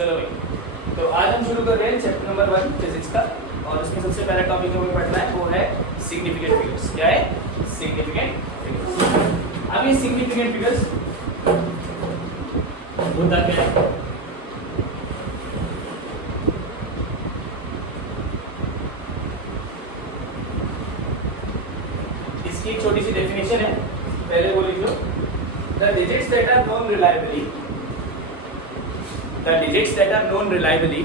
चलो भाई, तो आज हम शुरू कर रहे हैं चैप्टर नंबर 1 फिजिक्स का, और उसमें सबसे पहला टॉपिक जो हमें पढ़ना है वो है सिग्निफिकेंट फिगर्स। क्या है? Significant figures. अब ये सिग्निफिकेंट फिगर्स होता क्या है? इसकी एक छोटी सी डेफिनेशन है, पहले वो लिख लो। The digits that are known reliably, the digits that are known reliably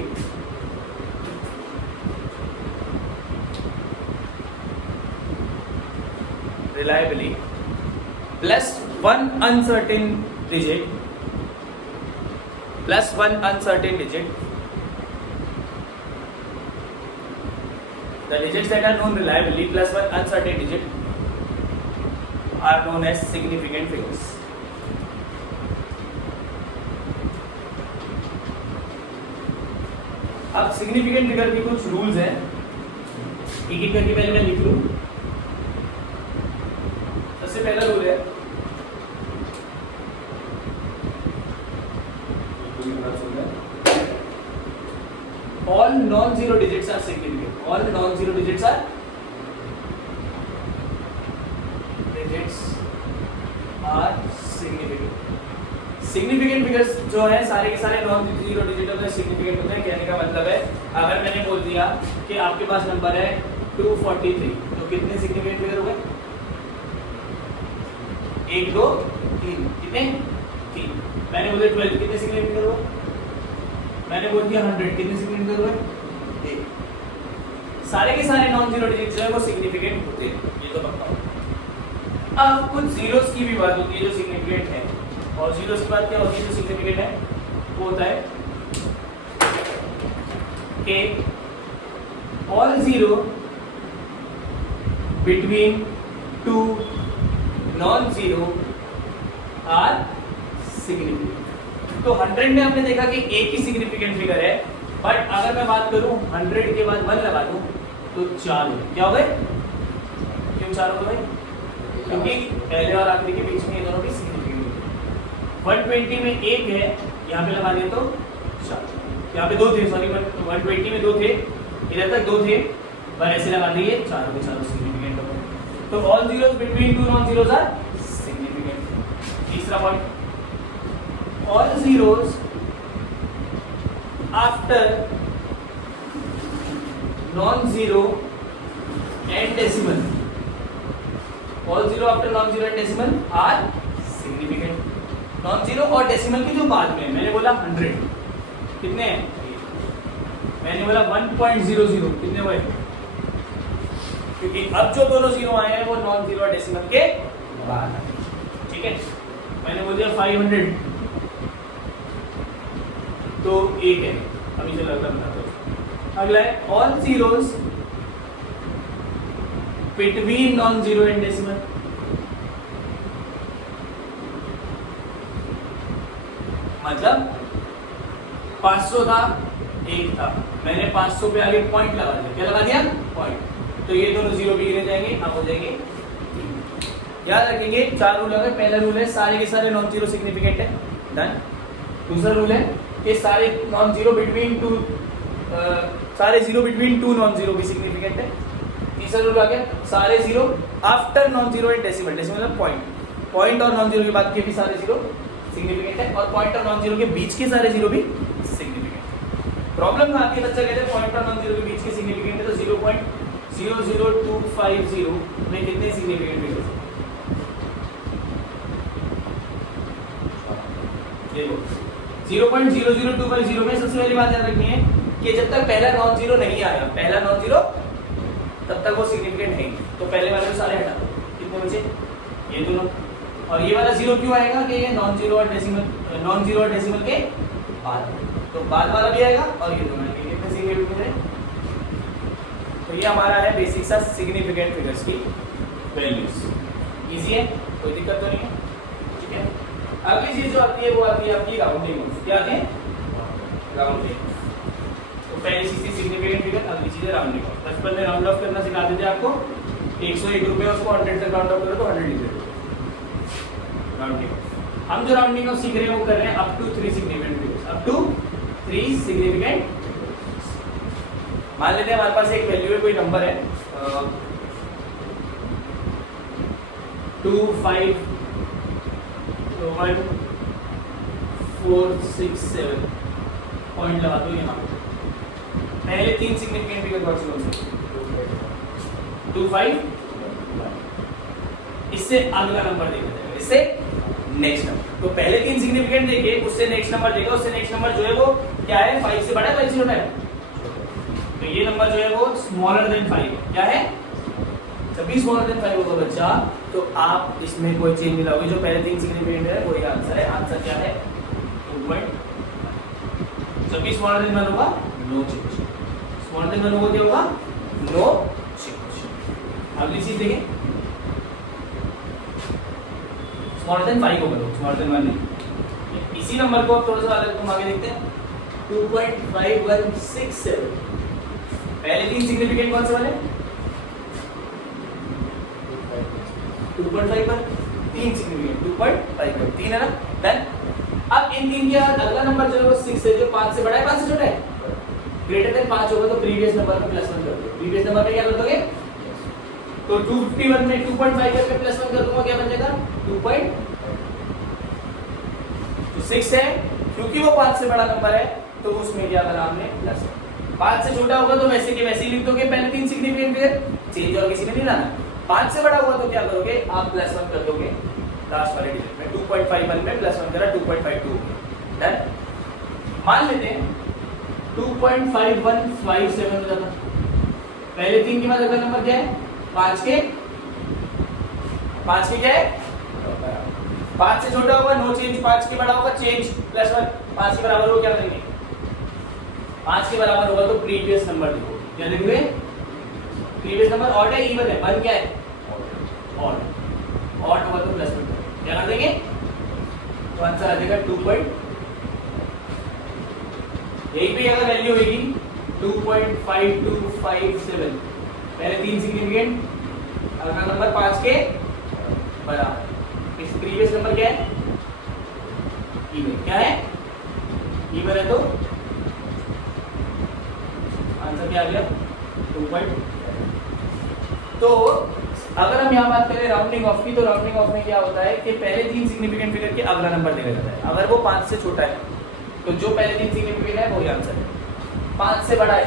plus one uncertain digit the digits that are known reliably plus one uncertain digit are known as significant figures. अब significant figure के कुछ rules हैं, एक एक करके पहले मैं लिख लूं। सबसे पहला रूल है, all non zero digits are significant. All non zero digits are significant. Significant figures जो है सारे के सारे नॉन जीरो डिजिट होते हैं, सिग्निफिकेंट होते हैं। कहने का मतलब है, अगर मैंने बोल दिया कि आपके पास नंबर है 243, तो कितने सिग्निफिकेंट फिगर हुए? 1 2 3, कितने? 3। मैंने बोला 12, कितने सिग्निफिकेंट फिगर हुए? मैंने बोल दिया 100, कितने सिग्निफिकेंट फिगर हुए? 1। सारे के सारे नॉन जीरो डिजिट जो है वो सिग्निफिकेंट होते हैं, ये तो पक्का है। अब कुछ जीरोस की भी बात होती है जो सिग्निफिकेंट है, और जीरो की बात क्या होती है जो सिग्निफिकेंट है? वो होता है कि all zero between two non zero are significant. तो 100 में आपने देखा कि एक ही सिग्निफिकेंट फिगर है, बट अगर मैं बात करूं 100 के बाद 1 लगा दूं तो 4 हो। क्या हो गए? क्यों 4 हो गए? क्योंकि पहले और आखिरी के बीच में ये दोनों भी सिग्निफिकेंट। 120 में 1 है, यहाँ पे लगा दिया तो 4। यहाँ पे 2 थे, सॉरी 120 में 2 थे, इधर तक 2 थे, पर ऐसे लगा दिए 4 के चारों सिग्निफिकेंट हो गए। तो all zeros between two non zeros are significant. तीसरा point, all zeros after non zero and decimal, all zero after non zero and decimal are significant. Non zero और डेसिमल के जो बाद में, मैंने बोला 100, कितने हैं? मैंने बोला 1.00, कितने हुए? क्योंकि अब जो दोनों जीरो आए हैं वो नॉन जीरो और डेसिमल के बाद आए। ठीक है, मैंने बोल दिया 500, तो 1 है। अभी चलो अगला बताता हूं। अगला है all zeros between non zero and decimal. मतलब 500 था, 1 था, मैंने 500 पे आगे पॉइंट लगा दिया। क्या लगा दिया? पॉइंट। तो ये दोनों जीरो भी गिने जाएंगे, अब हो जाएंगे 3। याद रखेंगे 4 रूल है। पहला रूल है सारे के सारे नॉन जीरो सिग्निफिकेंट है, डन। दूसरा रूल है कि सारे नॉन जीरो बिटवीन टू सारे zero between two non zero भी सिग्निफिकेंट है। तीसरा रूल आ गया सारे zero after non zero and decimal. Decimal मतलब पॉइंट, पॉइंट और नॉन जीरो के बाद के भी सारे जीरो सिग्निफिकेंट है, और पॉइंट और नॉन जीरो के बीच के सारे जीरो भी सिग्निफिकेंट। प्रॉब्लम कहाँ आती है? बच्चा कहते हैं पॉइंट और नॉन जीरो के बीच के सिग्निफिकेंट है, तो 0.00250 में कितने सिग्निफिकेंट फिगर्स? देखो 0.00250 में सबसे पहली बात याद रखनी है कि जब तक पहला नॉन जीरो नहीं आया, पहला नॉन जीरो, तब तक वो सिग्निफिकेंट है। तो पहले वाले को सारे हटा दो, कितने बचे? ये दोनों। और ये वाला जीरो क्यों आएगा? कि ये नॉन जीरो और डेसिमल के बाद, तो बाद वाला भी आएगा और ये दोनों आएंगे। कितने सिग्निफिकेंट है? तो ये हमारा है बेसिक सा सिग्निफिकेंट फिगर्स की वैल्यूज। इजी है, कोई दिक्कत तो नहीं है। ठीक है, अगली चीज जो आती है वो आती है आपकी राउंडिंग ऑफ। क्या आती है? राउंडिंग। तो पहली चीज थी सिग्निफिकेंट फिगर, अगली चीज है राउंडिंग ऑफ। बचपन में राउंड ऑफ करना सिखाते थे आपको, 101 रुपये उसको 100 तक राउंड ऑफ करो तो 100 लिख दो। राउंडिंग, हम जो राउंडिंग ऑफ सीख रहे हैं वो कर रहे हैं up to 3 significant figures, up to 3 significant. मान लेते हैं हमारे पास एक वैल्यू है, कोई नंबर है 2 5 1 4 6 7 पॉइंट लगा दो यहाँ। पहले 3 सिग्निफिकेंट फिगर कौन से 2 5, इससे अगला नंबर देखा जाएगा, इससे नेक्स्ट नंबर। तो पहले 3 सिग्निफिकेंट देखे, उससे नेक्स्ट नंबर देखा, उससे नेक्स्ट नंबर जो है वो क्या है, 5 से बड़ा है 5 से छोटा है। तो ये नंबर जो है वो स्मॉलर देन 5 है। क्या है, जब भी स्मॉलर देन 5 होगा बच्चा, तो आप इसमें कोई चेंज नहीं लाओगे, जो पहले 3 सिग्निफिकेंट है वही आंसर है। आंसर क्या है 2. जब भी स्मॉलर देन 1 होगा नो चेंज, स्मॉलर देन 1 होगा क्या होगा, नो चेंज। अगली चीज देखें, स्मॉलर देन 5 होगा, स्मॉलर देन 1 नहीं। इसी नंबर को आप थोड़ा सा अलग घुमा के देखते हैं, 2.5167। पहले 3 सिग्निफिकेंट कौन से वाले, 2.5 पर 3 सिग्निफिकेंट, 2.5 पर 3 है ना। देन अब इन 3 के बाद अगला नंबर जो है वो 6 है, जो 5 से बड़ा है 5 से छोटा है। ग्रेटर देन 5 होगा तो प्रीवियस नंबर में +1 कर दो। प्रीवियस नंबर में क्या कर दोगे, तो 251 में 2.5 करके +1 कर दूंगा, क्या बन जाएगा 2. तो 6 है, क्योंकि वो 5 से बड़ा नंबर है तो उसमें क्या करा हमने +1। 5 से छोटा होगा तो वैसे के वैसे ही लिख दोगे पहले 3 सिग्निफिकेंट फिगर, चेंज और किसी में नहीं लाना। 5 से बड़ा हुआ तो क्या करोगे, आप +1 कर दोगे लास्ट वाले डिजिट में। 2.51 में +1 करा 2.52। डन। मान लेते हैं 2.5157 हो जाता। पहले 3 के बाद अगला नंबर क्या है, 5 के क्या है, 5 से छोटा होगा नो चेंज, 5 के बड़ा होगा चेंज, +1। 5 के बराबर हो क्या करेंगे, 5 के बराबर होगा तो प्रीवियस नंबर देखो, क्या लिखोगे, प्रीवियस नंबर ऑड है इवन है, 1 क्या है ऑड, ऑड होगा तो +1 क्या कर देंगे, तो आंसर आ जाएगा 2. यही पे अगर वैल्यू होगी 2.5257, पहले 3 सिग्निफिकेंट, अगला नंबर 5 के बराबर। इस प्रीवियस नंबर क्या है, इवन। क्या है, इवन है तो आंसर क्या आ गया 2. तो अगर हम यहाँ बात करें राउंडिंग ऑफ की, तो राउंडिंग ऑफ में क्या होता है कि पहले 3 सिग्निफिकेंट फिगर के अगला नंबर देखा जाता है। अगर वो 5 से छोटा है तो जो पहले 3 सिग्निफिकेंट है वही आंसर है। 5 से बड़ा है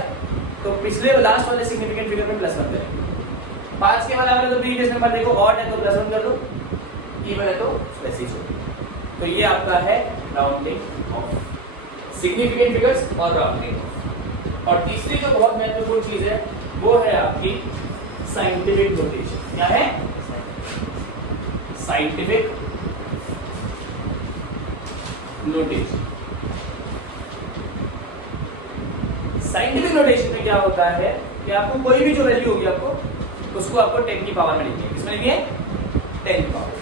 तो पिछले लास्ट वाले सिग्निफिकेंट फिगर में +1 करेंगे। 5 के बाद अगर तो प्रीवियस नंबर देखो, ऑड है तो +1 कर दो, इवन है तो वैसे ही छोड़। तो ये आपका है राउंडिंग ऑफ, सिग्निफिकेंट फिगर्स और राउंडिंग ऑफ। और तीसरी जो बहुत महत्वपूर्ण चीज है वो है आपकी साइंटिफिक नोटेशन। क्या है, साइंटिफिक नोटेशन। साइंटिफिक नोटेशन में क्या होता है कि आपको कोई भी जो वैल्यू होगी आपको उसको आपको 10 की पावर में लिखनी है। किसमें लिखनी है, 10 की पावर।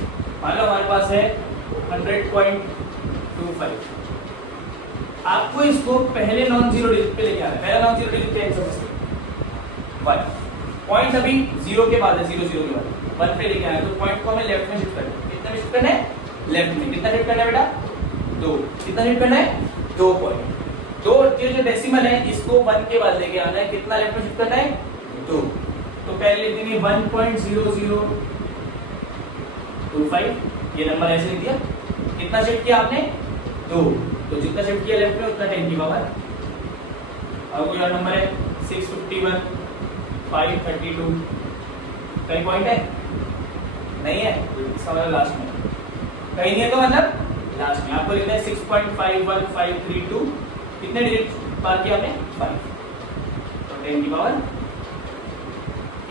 मान लो हमारे पास है 100.25, आपको इसको पहले नॉन जीरो डिजिट पे लेके आना है। पहला नॉन जीरो डिजिट क्या है, 1। पॉइंट अभी 0 के बाद है, 0 0 के बाद 1 पे लेके आना है, तो पॉइंट को हमें लेफ्ट में शिफ्ट करना है। कितना शिफ्ट करना है, लेफ्ट में। कितना शिफ्ट करना है बेटा, 2। कितना शिफ्ट करना है, 2 पॉइंट। तो जो डेसिमल है इसको 1 के बाद लेके आना है, कितना लेफ्ट में शिफ्ट करना है, 2। तो पहले लिख देंगे 1.0025, ये नंबर ऐसे लिख दिया। कितना शिफ्ट किया आपने, 2। तो जितना शिफ्ट किया लेफ्ट में उतना 10 की पावर। और कोई और नंबर है 651, 532, कहीं पॉइंट है, नहीं है, इसका मतलब लास्ट में कहीं नहीं है, तो मतलब लास्ट में आपको लिखना है 6.51532। कितने डिजिट पार किया आपने, 5। तो 10 की पावर।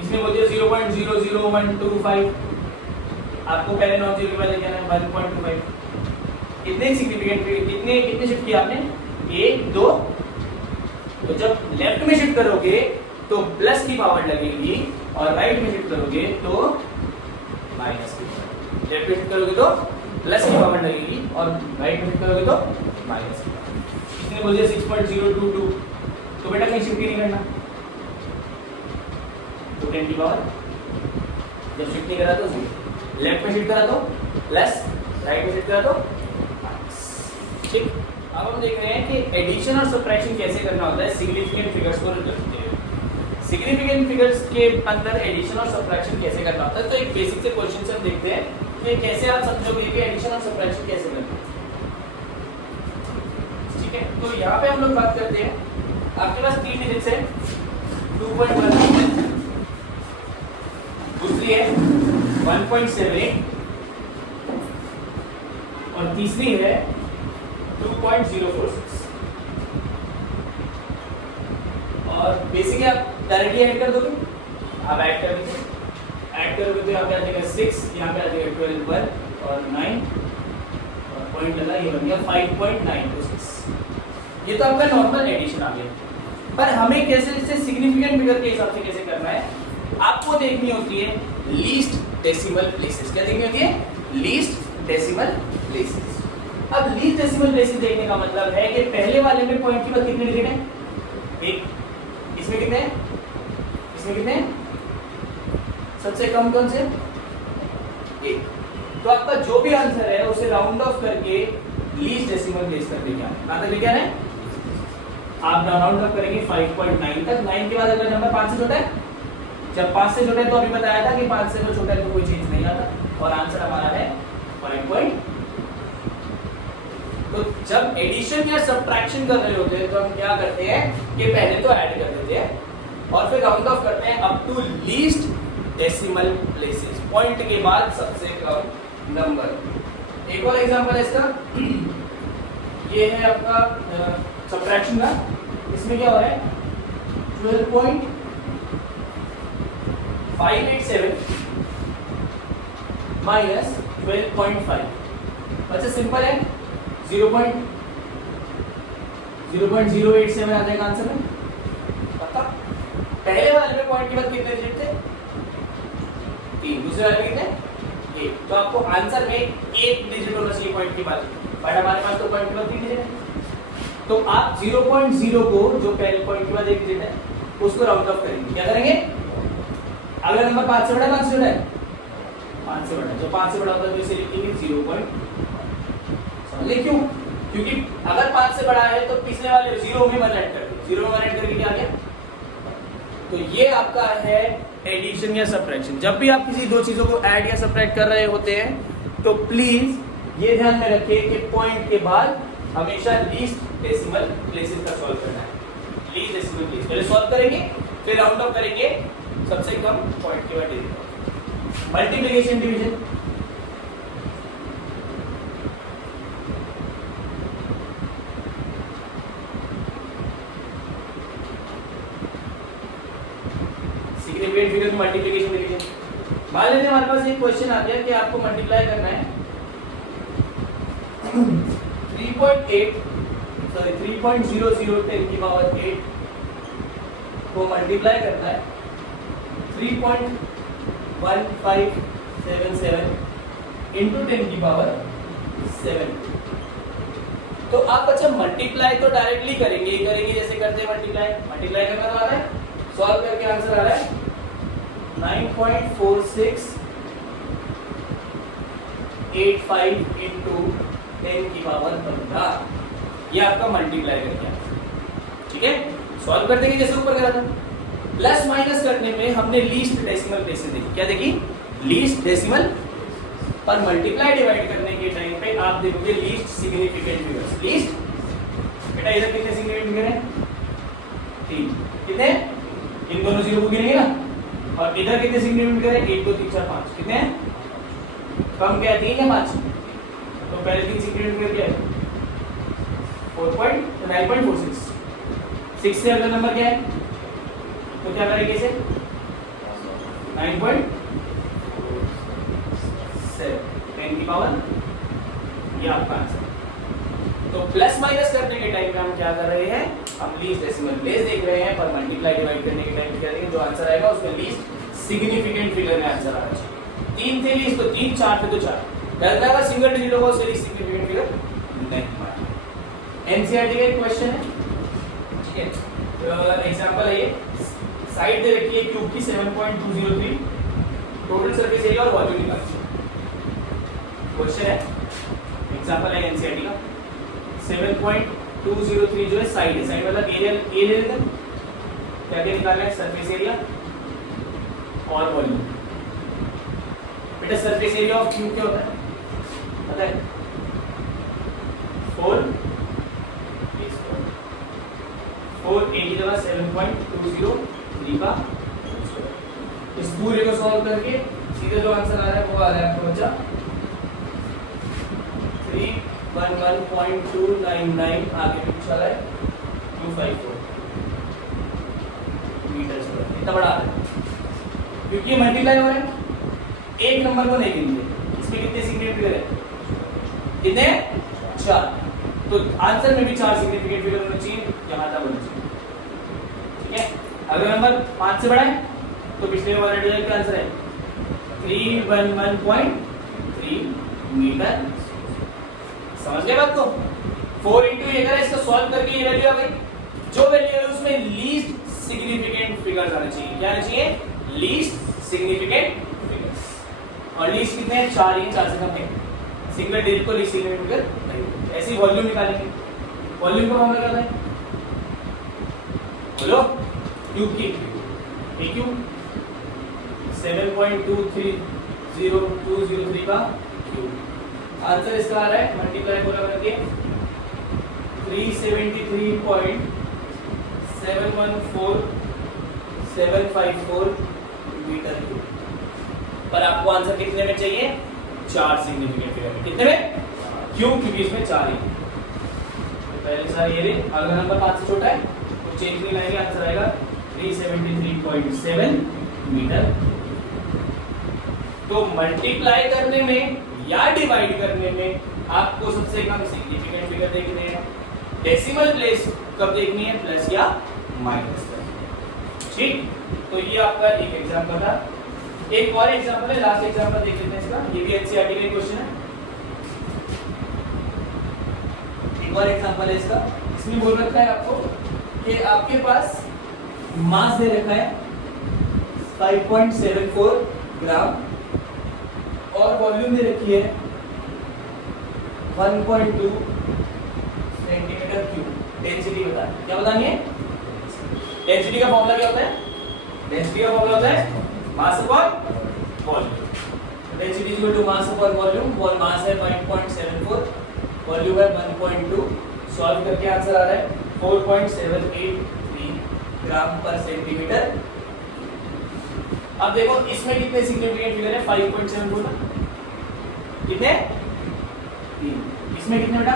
इसमें बोलते हैं 0.00125, आपको पहले नॉन जीरो के बाद लेके आना है 1.25। कितने सिग्निफिकेंट, कितने शिफ्ट किया आपने, 1 2। तो जब लेफ्ट में शिफ्ट करोगे तो प्लस की पावर लगेगी, और राइट में शिफ्ट करोगे तो माइनस की पावर। लेफ्ट में शिफ्ट करोगे तो प्लस की पावर लगेगी, और राइट में शिफ्ट करोगे तो माइनस की पावर। इसने बोल दिया 6.022, तो बेटा कहीं शिफ्ट ही नहीं करना, तो 10 की पावर। जब शिफ्ट नहीं करा तो 0, लेफ्ट में शिफ्ट करा तो प्लस, राइट में शिफ्ट करा तो माइनस। ठीक, अब हम देख रहे हैं कि एडिशन और सब्ट्रैक्शन कैसे करना होता है सिग्निफिकेंट फिगर्स को रखते हुए। सिग्निफिकेंट फिगर्स के अंदर एडिशन और सब्ट्रैक्शन कैसे करना होता है, तो एक बेसिक से क्वेश्चन से हम देखते हैं कि कैसे आप समझोगे कि एडिशन और सब्ट्रैक्शन कैसे करना है। ठीक है, तो यहाँ पे हम लोग बात करते हैं, आपके पास 3 डिजिट्स है, 2.1, दूसरी है 1.78 और तीसरी है 2.046 और बेसिकली आप डायरेक्टली ऐड कर दोगे, आप ऐड कर दीजिए, ऐड करोगे तो यहाँ पे आ जाएगा 6, यहाँ पे आ जाएगा 12 1 और 9 और पॉइंट लगा, ये बन गया 5.926। ये तो आपका नॉर्मल एडिशन आ गया, पर हमें कैसे इसे सिग्निफिकेंट फिगर के हिसाब से कैसे करना है, आपको देखनी होती है लीस्ट डेसिमल प्लेसेस। क्या देखनी होती है? Least decimal places. अब लीस्ट डेसिमल प्लेसेस देखने का मतलब है कि पहले वाले में पॉइंट के बाद कितने डिजिट है? 1। इसमें कितने हैं? इसमें कितने हैं? सबसे कम कौन से? 1। तो आपका जो भी आंसर है उसे राउंड ऑफ करके लीस्ट डेसिमल प्लेस कर लेके आना। कहां तक लेके आना है? आप राउंड ऑफ करेंगे 5.9 तक। 9 के बाद अगर नंबर 5 से छोटा है, जब 5 से छोटा है तो अभी बताया था कि 5 से तो छोटा है तो कोई चेंज नहीं आता और आंसर हमारा है 5. तो जब एडिशन या सब्ट्रैक्शन कर रहे होते हैं तो हम क्या करते हैं कि पहले तो ऐड कर देते हैं और फिर राउंड ऑफ करते हैं up to least decimal places, point के बाद सबसे कम नंबर। एक और एग्जांपल है इसका, ये है आपका सब्ट्रैक्शन का। इसमें क्या हो रहा है? 12.587 माइनस 12.5। अच्छा सिंपल है, 0.087 आ जाएगा आंसर में। पक्का? पहले वाले में पॉइंट के बाद कितने डिजिट थे? 3। दूसरे वाले में कितने? 1। तो आपको आंसर में 1 डिजिट होना चाहिए पॉइंट के बाद, बट हमारे पास तो पॉइंट के बाद 3 डिजिट है। तो आप 0.0 को, जो पहले पॉइंट के बाद 1 डिजिट है, उसको राउंड ऑफ करेंगे। क्या करेंगे? अगर नंबर 5 से बड़ा है, 5 से बड़ा है, 5 से बड़ा है, जो 5 से बड़ा होता है तो इसे लिखेंगे 0. समझे क्यों? क्योंकि अगर 5 से बड़ा है तो पिछले वाले 0 में 1 ऐड कर दो, 0 में 1 ऐड करके क्या आ गया? तो ये आपका है एडिशन या सब्ट्रैक्शन। जब भी आप किसी दो चीजों को ऐड या सब्ट्रैक्ट कर रहे होते हैं तो प्लीज ये ध्यान में रखिए कि पॉइंट के बाद हमेशा लीस्ट डेसिमल प्लेसेस का सॉल्व करना है। लीस्ट डेसिमल प्लेस पहले सॉल्व करेंगे, फिर राउंड ऑफ करेंगे सबसे कम पॉइंट के बाद digit. Multiplication division, significant figure में मल्टीप्लिकेशन डिवीजन। मान लीजिए हमारे पास एक क्वेश्चन आ गया कि आपको मल्टीप्लाई करना है 3.010 की पावर 8 को मल्टीप्लाई करना है 3.1577 इंटू 10 की पावर 7। तो आप अच्छा मल्टीप्लाई तो डायरेक्टली करेंगे जैसे करते हैं मल्टीप्लाई करना तो आता है, सॉल्व करके आंसर आ रहा है 9.4685 इंटू 10 की पावर 15। ये आपका मल्टीप्लाई करके आंसर, ठीक है। सॉल्व कर देंगे जैसे ऊपर करा था। प्लस माइनस करने में हमने लीस्ट डेसिमल प्लेसेस देखी। क्या देखी? Least decimal. पर मल्टीप्लाई डिवाइड करने के टाइम पे आप देखोगे लीस्ट सिग्निफिकेंट फिगर्स। लीस्ट बेटा इधर कितने सिग्निफिकेंट फिगर है? 3। कितने? इन दोनों जीरो को गिनेंगे ना। और इधर कितने सिग्निफिकेंट फिगर है? 1 2 3 4 5। कितने हैं? कम क्या है? 3 या 5? तो पहले 3 सिग्निफिकेंट फिगर क्या है? 9.46। 6 से अगला नंबर क्या है? तो क्या करेंगे इसे? 9.7 10 की पावर, ये आपका आंसर। तो प्लस माइनस करने के टाइम पे हम क्या कर रहे हैं? हम लीस्ट डेसिमल प्लेस देख रहे हैं, पर मल्टीप्लाई डिवाइड करने के टाइम पे क्या देखेंगे? जो आंसर आएगा उसमें लीस्ट सिग्निफिकेंट फिगर में आंसर आना चाहिए। 3 थे लीस्ट तो 3, 4 थे तो 4। डरता है सिंगल डिजिट होगा उससे लीस्ट सिग्निफिकेंट फिगर नहीं माना। एनसीईआरटी का एक क्वेश्चन है, ठीक है। एग्जांपल है ये, साइड दे रखी है क्यूब की 7.203, टोटल सरफेस एरिया और वॉल्यूम निकालिए। क्वेश्चन है, एग्जांपल है एनसीईआरटी का। 7.203 जो है साइड है, साइड मतलब एरिया ए ले लेते हैं, क्या क्या निकालना है, सरफेस एरिया और वॉल्यूम। बेटा सरफेस एरिया ऑफ क्यूब क्या होता है पता है, 480 जगह 7.203 का। इस पूरे को सॉल्व करके सीधे जो आंसर आ रहा है वो आ रहा है आपका बच्चा 311.299, आगे भी पूछा है 254 मीटर स्क्वायर, इतना बड़ा आ रहा है क्योंकि ये मल्टीप्लाई हो रहा है, एक नंबर को नहीं गिनते। इसमें कितने सिग्निफिकेंट फिगर है, कितने 4, तो आंसर में भी 4 सिग्निफिकेंट फिगर होने चाहिए, यहाँ तक होना चाहिए। ठीक है, अगर नंबर 5 से बड़ा है तो पिछले वाले डिजाइन का आंसर है 311.3 मीटर। समझ गए बात को? 4 इंटू ये करा, इसको सॉल्व करके ये वैल्यू आ गई, जो वैल्यू है उसमें लीस्ट सिग्निफिकेंट फिगर्स आना चाहिए। क्या आना चाहिए, लीस्ट सिग्निफिकेंट फिगर्स, और लीस्ट कितने हैं, 4 ही, 4 से कम है, सिंगल डिजिट को लीस्ट सिग्निफिकेंट फिगर नहीं। ऐसे ही वॉल्यूम निकालेंगे, वॉल्यूम को फॉर्मूला क्या होता है, बोलो, क्यूब की ए क्यूब 7.203 का क्यूब। आंसर इसका आ रहा है मल्टीप्लाई पूरा करके 373.714754 मीटर क्यूब। पर आपको आंसर कितने में चाहिए, 4 सिग्निफिकेंट फिगर में। कितने में, क्यों, क्योंकि इसमें 4 ही। तो पहले सारे ये अगर नंबर 5 से छोटा है तो चेंज नहीं लाएंगे, आंसर आएगा 373.7 मीटर। तो मल्टीप्लाई करने में या डिवाइड करने में आपको सबसे कम सिग्निफिकेंट फिगर देखने हैं, डेसिमल प्लेस कब देखनी है, प्लस या माइनस। ठीक, तो ये आपका एक एग्जांपल था। एक और एग्जांपल है, लास्ट एग्जांपल देख लेते हैं इसका, ये भी एनसीईआरटी का क्वेश्चन है। एक और एग्जांपल है इसका, इसमें बोल रखा है आपको कि आपके पास मास दे रखा है 5.74 ग्राम और वॉल्यूम दे रखी है 1.2 सेंटीमीटर क्यूब। डेंसिटी बता, क्या बतानी है, डेंसिटी का फॉर्मूला क्या होता है, डेंसिटी का फॉर्मूला होता है mass upon volume. Density equal to mass upon volume, vol mass है 5.74, वॉल्यूम है 1.2, सॉल्व करके आंसर आ रहा है 4.783 ग्राम पर सेंटीमीटर। अब देखो इसमें कितने सिग्निफिकेंट फिगर है, 5.74 ना, कितने 3, इसमें कितने बेटा,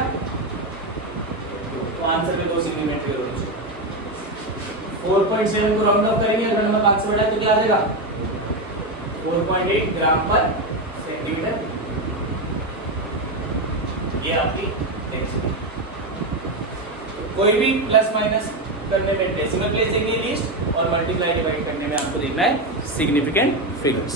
तो आंसर में 2 सिग्निफिकेंट फिगर होने चाहिए। 4.7 को राउंड ऑफ करेंगे, अगर नंबर 5 से बड़ा है तो क्या आ जाएगा 4.8 ग्राम पर सेंटीमीटर। ये आपकी डेंसिटी। कोई भी प्लस माइनस करने में डेसिमल प्लेस देखनी है लीस्ट, और मल्टीप्लाई डिवाइड करने में आपको देखना है सिग्निफिकेंट फिगर्स।